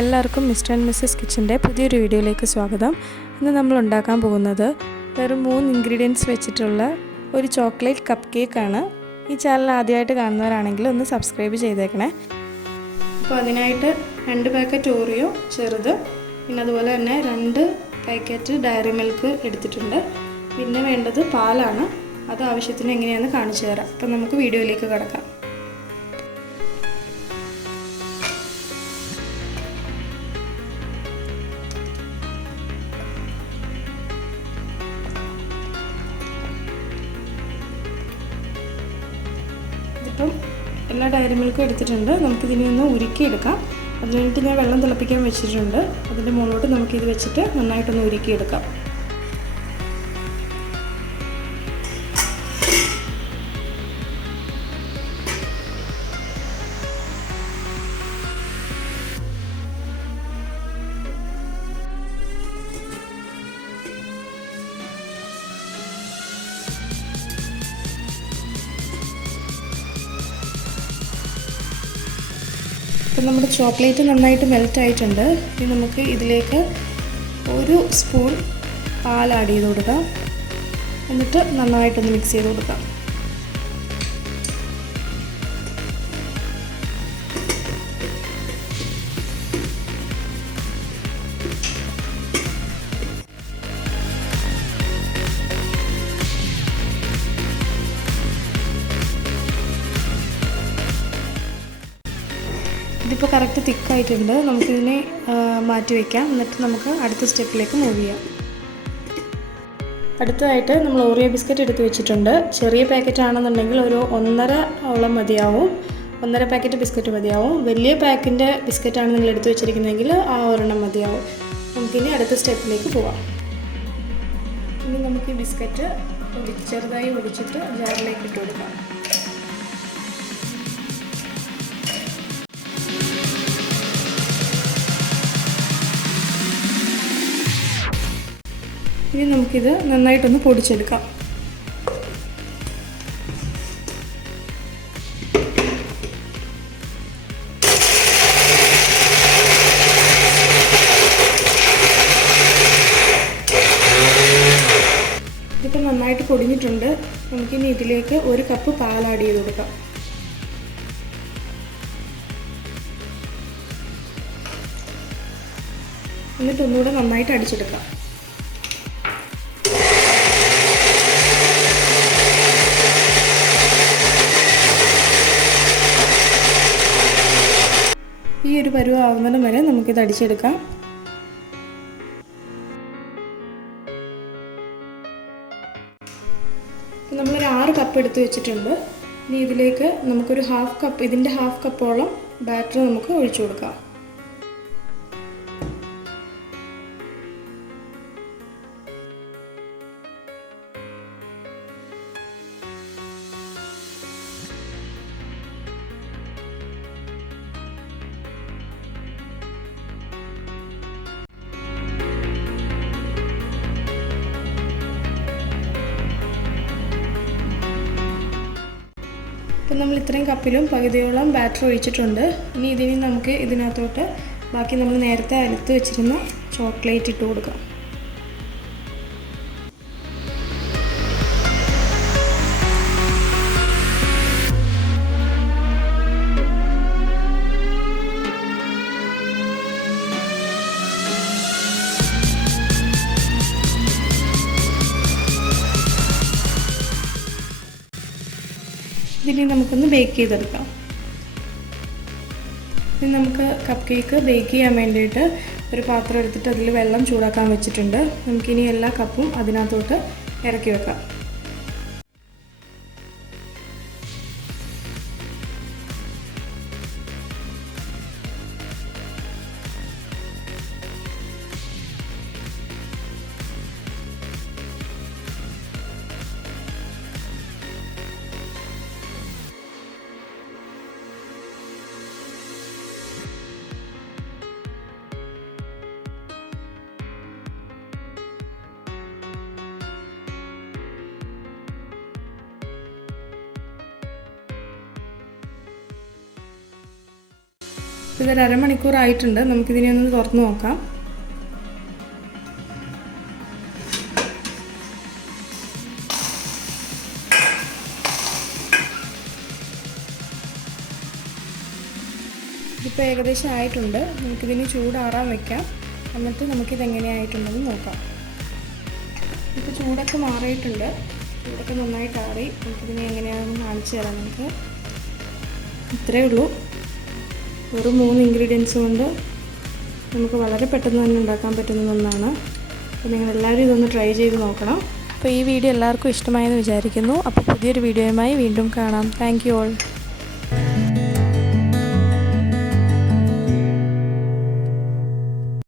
എല്ലാവർക്കും mister and Mrs കിച്ചൻ്റെ പുതിയൊരു വീഡിയോയിലേക്ക് സ്വാഗതം. ഇന്ന് നമ്മൾ ഉണ്ടാക്കാൻ പോകുന്നത് വെറും 3 ഇൻഗ്രീഡിയൻസ് വെച്ചിട്ടുള്ള ഒരു ചോക്ലേറ്റ് കപ്പ് കേക്കാണ്. ഈ ചാനൽ ആദ്യമായിട്ട് കാണുന്നവരാണെങ്കിൽ ഒന്ന് സബ്സ്ക്രൈബ് ചെയ്തേക്കണേ. അപ്പോൾ അതിനായിട്ട് 2 പാക്കറ്റ് ഓറിയോ ചെറുത്, പിന്നെ അതുപോലെ തന്നെ 2 പാക്കറ്റ് ഡയറി മിൽക്ക് എടുത്തിട്ടുണ്ട്. പിന്നെ വേണ്ടത് പാലാണ്. അത് ആവശ്യത്തിന് എങ്ങനെയാണെന്ന് കാണിച്ചു തരാം. അപ്പോൾ നമുക്ക് വീഡിയോയിലേക്ക് കിടക്കാം. അപ്പം എല്ലാ ഡയറി മിൽക്കും എടുത്തിട്ടുണ്ട്. നമുക്കിതിനെ ഒന്ന് ഉരുക്കിയെടുക്കാം. അതിന് വേണ്ടിയിട്ട് ഞാൻ വെള്ളം തിളപ്പിക്കാൻ വെച്ചിട്ടുണ്ട്. അതിൻ്റെ മുകളിലോട്ട് നമുക്കിത് വെച്ചിട്ട് നന്നായിട്ടൊന്ന് ഉരുക്കിയെടുക്കാം. അപ്പോൾ നമ്മുടെ ചോക്ലേറ്റ് നന്നായിട്ട് മെൽറ്റ് ആയിട്ടുണ്ട്. ഇനി നമുക്ക് ഇതിലേക്ക് 1 സ്പൂൺ പാൽ ആഡ് ചെയ്ത് കൊടുക്കാം. എന്നിട്ട് നന്നായിട്ടൊന്ന് മിക്സ് ചെയ്ത് കൊടുക്കാം. ഇതിപ്പോൾ കറക്റ്റ് തിക്കായിട്ടുണ്ട്. നമുക്കിതിനെ മാറ്റി വയ്ക്കാം. എന്നിട്ട് നമുക്ക് അടുത്ത സ്റ്റെപ്പിലേക്ക് മൂവ് ചെയ്യാം. അടുത്തതായിട്ട് നമ്മൾ ഓറിയോ ബിസ്ക്കറ്റ് എടുത്ത് വെച്ചിട്ടുണ്ട്. ചെറിയ പാക്കറ്റ് ആണെന്നുണ്ടെങ്കിൽ ഒരു 1.5 ഓളം മതിയാവും. 1.5 പാക്കറ്റ് ബിസ്ക്കറ്റ് മതിയാവും. വലിയ പാക്കിൻ്റെ ബിസ്ക്കറ്റാണ് നിങ്ങൾ എടുത്ത് വെച്ചിരിക്കുന്നതെങ്കിൽ ആ ഒരെണ്ണം മതിയാവും. നമുക്കിനി അടുത്ത സ്റ്റെപ്പിലേക്ക് പോവാം. ഇനി നമുക്ക് ഈ ബിസ്ക്കറ്റ് ചെറുതായി ഒടിച്ചിട്ട് ജാറിലേക്ക് ഇട്ട് കൊടുക്കാം. ഇനി നമുക്കിത് നന്നായിട്ടൊന്ന് പൊടിച്ചെടുക്കാം. ഇതിപ്പോൾ നന്നായിട്ട് പൊടിഞ്ഞിട്ടുണ്ട്. നമുക്കിനി ഇതിലേക്ക് 1 കപ്പ് പാൽ ആഡ് ചെയ്ത് കൊടുക്കാം. എന്നിട്ട് ഒന്നുകൂടെ നന്നായിട്ട് അടിച്ചെടുക്കാം. ഈ ഒരു പരുവാകുന്നതും വരെ നമുക്കിത് അടിച്ചെടുക്കാം. നമ്മളൊരു 6 കപ്പ് എടുത്ത് വെച്ചിട്ടുണ്ട്. ഇനി ഇതിലേക്ക് നമുക്കൊരു ഇതിൻ്റെ ഹാഫ് കപ്പോളം ബാറ്റർ നമുക്ക് ഒഴിച്ചു കൊടുക്കാം. ഇപ്പം നമ്മൾ ഇത്രയും കപ്പിലും പകുതിയോളം ബാറ്റർ ഒഴിച്ചിട്ടുണ്ട്. ഇനി നമുക്ക് ഇതിനകത്തോട്ട് ബാക്കി നമ്മൾ നേരത്തെ അലുത്ത് വെച്ചിരുന്ന ചോക്ലേറ്റ് ഇട്ട് കൊടുക്കാം. ഇതിനെ നമുക്കൊന്ന് ബേക്ക് ചെയ്തെടുക്കാം. ഇനി നമുക്ക് കപ്പ് കേക്ക് ബേക്ക് ചെയ്യാൻ വേണ്ടിയിട്ട് ഒരു പാത്രം എടുത്തിട്ട് അതിൽ വെള്ളം ചൂടാക്കാൻ വെച്ചിട്ടുണ്ട്. നമുക്കിനി എല്ലാ കപ്പും അതിനകത്തോട്ട് ഇറക്കി വെക്കാം. ഇതൊരു അരമണിക്കൂറായിട്ടുണ്ട്. നമുക്കിതിനെ ഒന്ന് തുറന്ന് നോക്കാം. ഇപ്പോൾ ഏകദേശം ആയിട്ടുണ്ട്. നമുക്കിതിന് ചൂടാറാൻ വയ്ക്കാം. എന്നിട്ട് നമുക്കിതെങ്ങനെയായിട്ടുണ്ടെന്ന് നോക്കാം. ഇപ്പോൾ ചൂടൊക്കെ മാറിയിട്ടുണ്ട്. ചൂടൊക്കെ നന്നായിട്ട് ആറി. നമുക്കിതിനെ എങ്ങനെയാണെന്ന് കാണിച്ചു തരാം. നമുക്ക് ഇത്രയേ ഉള്ളൂ. വെറും 3 ഇൻഗ്രീഡിയൻസ് കൊണ്ട് നമുക്ക് വളരെ പെട്ടെന്ന് തന്നെ ഉണ്ടാക്കാൻ പറ്റുന്ന ഒന്നാണ്. അപ്പോൾ നിങ്ങളെല്ലാവരും ഇതൊന്ന് ട്രൈ ചെയ്ത് നോക്കണം. അപ്പോൾ ഈ വീഡിയോ എല്ലാവർക്കും ഇഷ്ടമായെന്ന് വിചാരിക്കുന്നു. അപ്പോൾ പുതിയൊരു വീഡിയോയുമായി വീണ്ടും കാണാം. Thank you all.